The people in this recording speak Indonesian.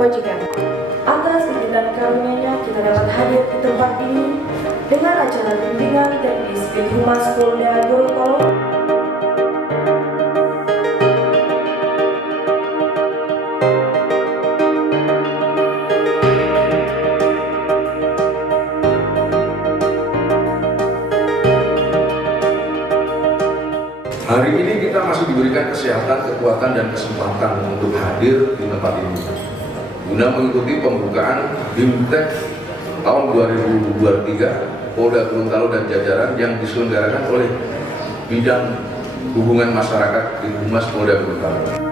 kebajikan. Atas izin karunia-Nya kita dapat hadir di tempat ini dengan acara bimbingan teknis di Humas Polda Gorontalo. Hari ini kita masih diberikan kesehatan, kekuatan, dan kesempatan untuk hadir di tempat ini guna mengikuti pembukaan BIMTEK tahun 2023 Polda Gorontalo dan jajaran yang diselenggarakan oleh Bidang Hubungan Masyarakat di Humas Polda Gorontalo.